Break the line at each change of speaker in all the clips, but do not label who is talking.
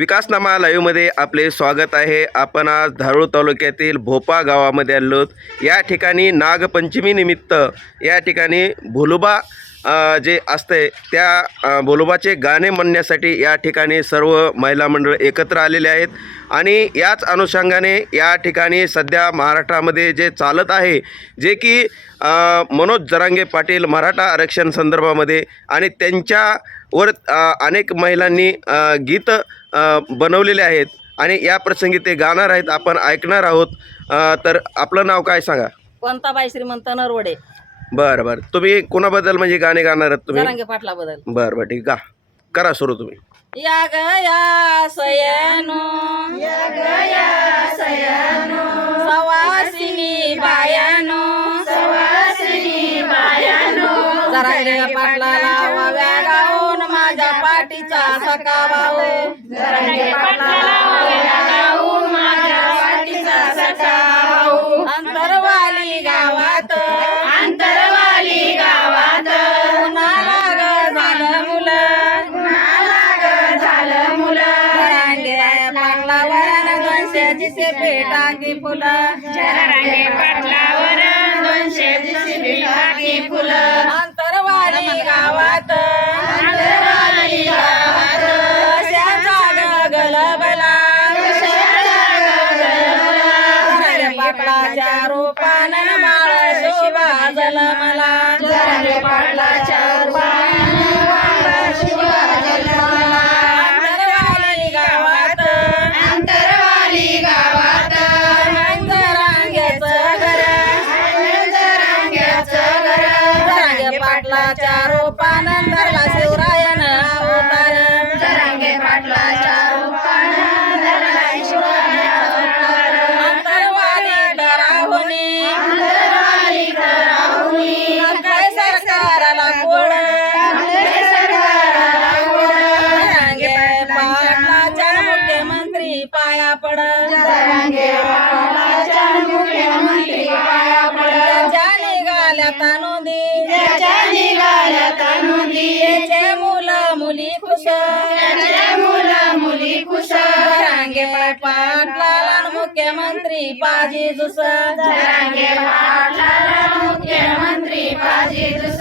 विकासनामा लाईव्हमध्ये आपले स्वागत आहे आपण आज धारूळ तालुक्यातील भोपा गावामध्ये आलो आहोत. या ठिकाणी नागपंचमीनिमित्त या ठिकाणी भोलुबा जे असते त्या अ, भोलुबाचे गाणे म्हणण्यासाठी या ठिकाणी सर्व महिला मंडळ एकत्र आलेले आहेत आणि याच अनुषंगाने या ठिकाणी सध्या महाराष्ट्रामध्ये जे चालत आहे जे की मनोज जरांगे पाटील मराठा आरक्षण संदर्भामध्ये आणि त्यांच्यावर अनेक महिलांनी गीतं बनवलेले आहेत. आणि या प्रसंगी ते गाणार आहेत आपण ऐकणार आहोत. तर आपलं नाव काय सांगा?
कोणताबाई श्रीमंत नरवडे.
बरं बरं. तुम्ही कोणाबद्दल म्हणजे गाणे गाणार आहात तुम्ही?
जरांगे पाटला बदल
बरं बरं ठीक गा. करा सुरू तुम्ही.
या ग या सयानो. या ग या सयानो. सवासिनी बायानो. सवासिनी बायानो. जरांगे पाटला लावाव्या सका भाऊ जरांगे पाटला लावाव्या गाऊन माझ्या पाठीचा सका भाऊ अंतरवाली गावात. अंतरवाली गावात. कुणाला ग झालं मुलं. कुणाला ग झालं मुलं. जरांगे पाटलावर दोनशे जिसे टाकी फुलं. जरांगे पाटलाला मुख्यमंत्री पाजी दुस जरांगे पाटलाला मुख्यमंत्री पाजी दुस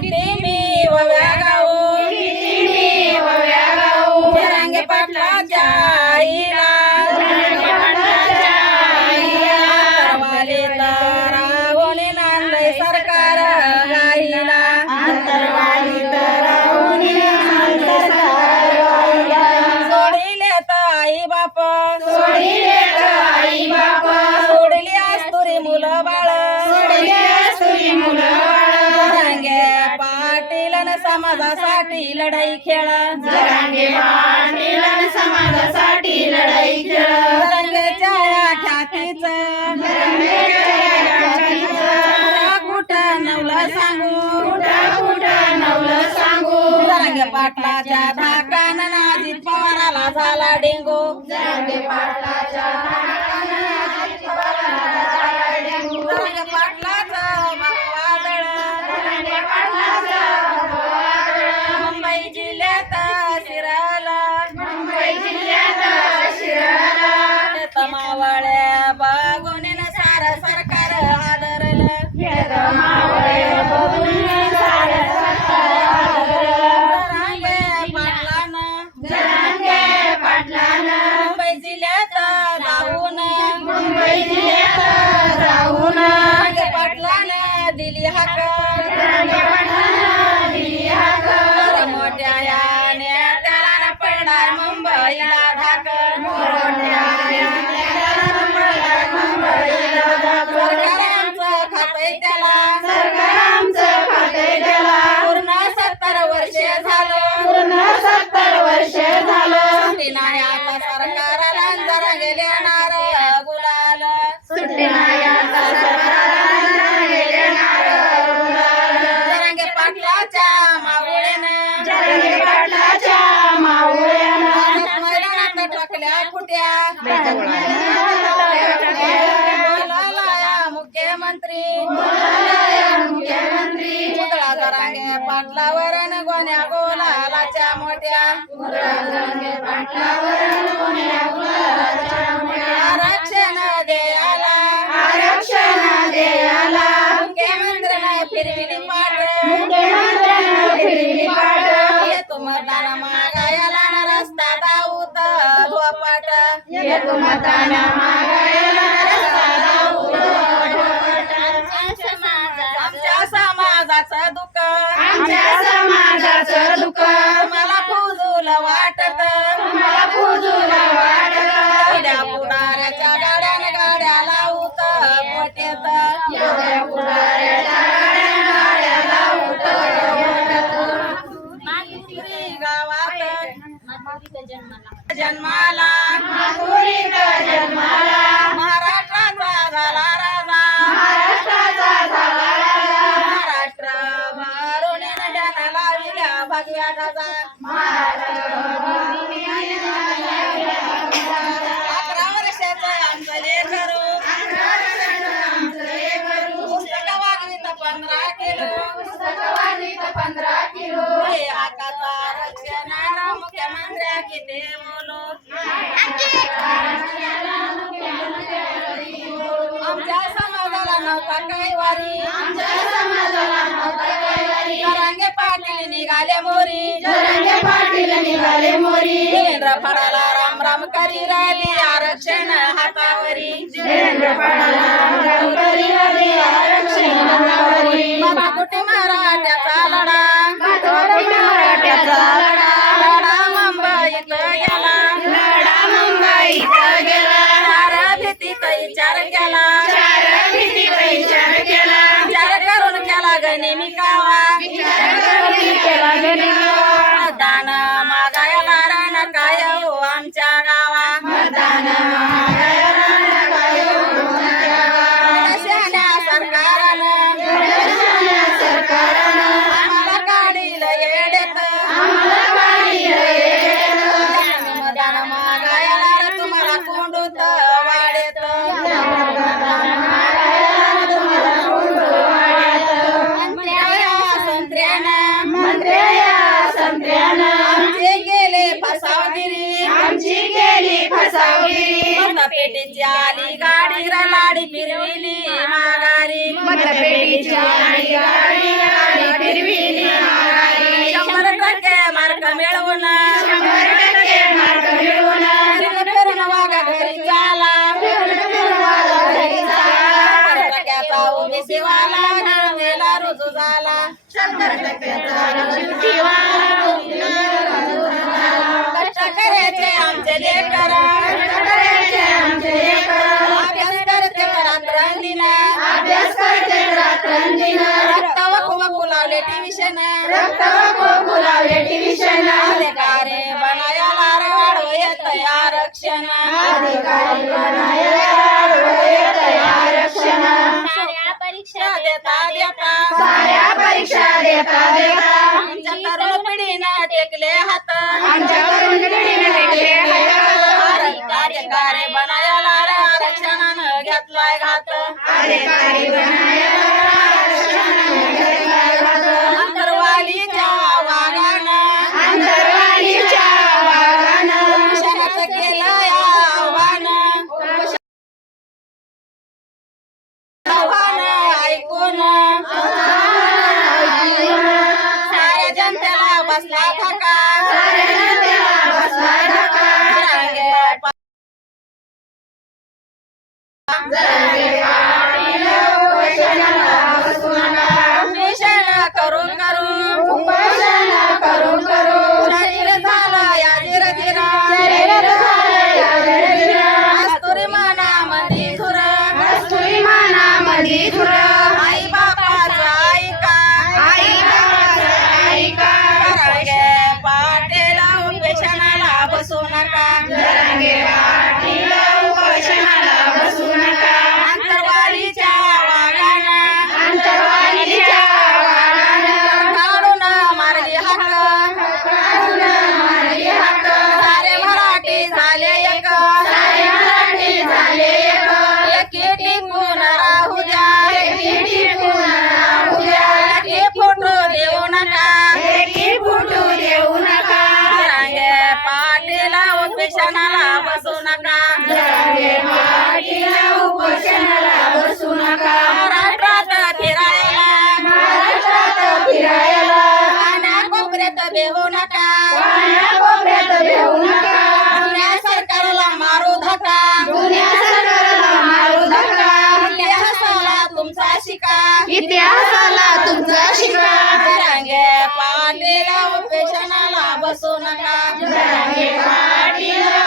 किती मी वव्या गाऊ. किती मी वव्या गाऊ. जरांगे पाटलाच्या आईला. जरांगे पाटलाच्या आईला. सरकार गाईला. खेळ. जरांगे पाटील न समाजासाठी लढाई खेळ. जरांगेच्या या ख्यातीच कुठं नवलं सांगू? कुठं कुठं नवलं सांगू? जरांगे पाटलाच्या धाकान अजित पवाराला झाला डेंगू. जरांगे पाटलाच्या दिली हाक. या मुख्यमंत्री मुदळा जरांगे पाटलावर न गोण्या गोलालाच्या मोठ्या आरक्षण द्यायला
आरक्षण देयाला
मुख्यमंत्र्यांना फिरविली पाठ. येतो मतदान
येतो मताना मागायला रस्ता दाऊद
आमच्या समाजाचं दुःख.
आमच्या समाजाचं दुःख.
मला फुजूल वाटत.
मला पूजून वाटत.
उद्या पुढाऱ्याच्या गाड्याने गाड्या लावूत पोटेत.
एवढ्या पुढाऱ्याच्या गाड्या गाड्या लावूत
गावात. जन्माला पंधरा किलो
पंधरा किलो.
हाताचा रक्षण मुख्यमंत्र्या किती बोलो. आमच्या समाजाला नव्हता काय वारी
आमच्या समाजाला नव्हता काही वारी.
जरांगे पाटील निघाले मोरी
जरांगे पाटील निघाले मोरी
देवेंद्र फडाला राम राम करी राहिली आरक्षण हातावरी
देवेंद्र फडणवीस रामकरी हरी आरक्षण हातावरी.
बाबा कुठे गेली फसावगिरी पेटीची आली गाडी रे लाडी फिरविली माघारी.
मतपेटीची आणि गाडी गाडी फिरविली माघारी.
शंभर टक्के मार्क मिळवून
शंभर टक्के मार्क मिळवून.
फिरून वागा घरी
चाला.
टक्क्याचा ओबीसी वाला नवमेला रुजू झाला.
शंभर टक्क्याचा
आमचे लेकर
आमचे
अभ्यास करते रात्रंदिन
अभ्यास करते रात्रंदिन
रक्त वकू वकू लावले
रक्त लावले
अधिकारी बनायला येत आरक्षण
अधिकारी बनायला आरक्षण
साऱ्या परीक्षा देता देता
साऱ्या परीक्षा देता देता.
आमच्या तरुण पिढीनं टेकले हात.
आमच्या तरुण
बनायला आरक्षणानं घेतलाय घात
अधिकारी बनायला आरक्षण घेतलाय हात.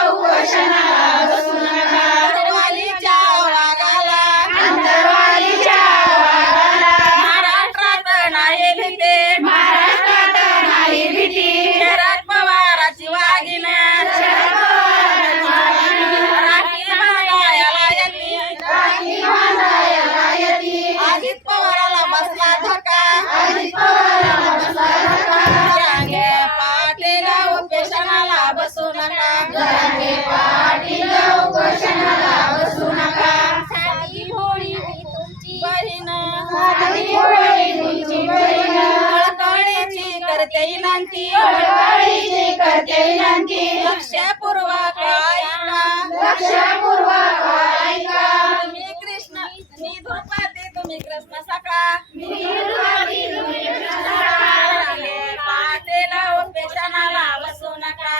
उपोषणा
करते विनंती
कळकळीची करते
विनंती लक्षपूर्वक ऐका
लक्षपूर्वक ऐका मी
कृष्ण मी ध्रुपती तुम्ही कृष्ण सका मी ध्रुपती तुम्ही कृष्ण सका पातेला उपेशनाला बसू नका।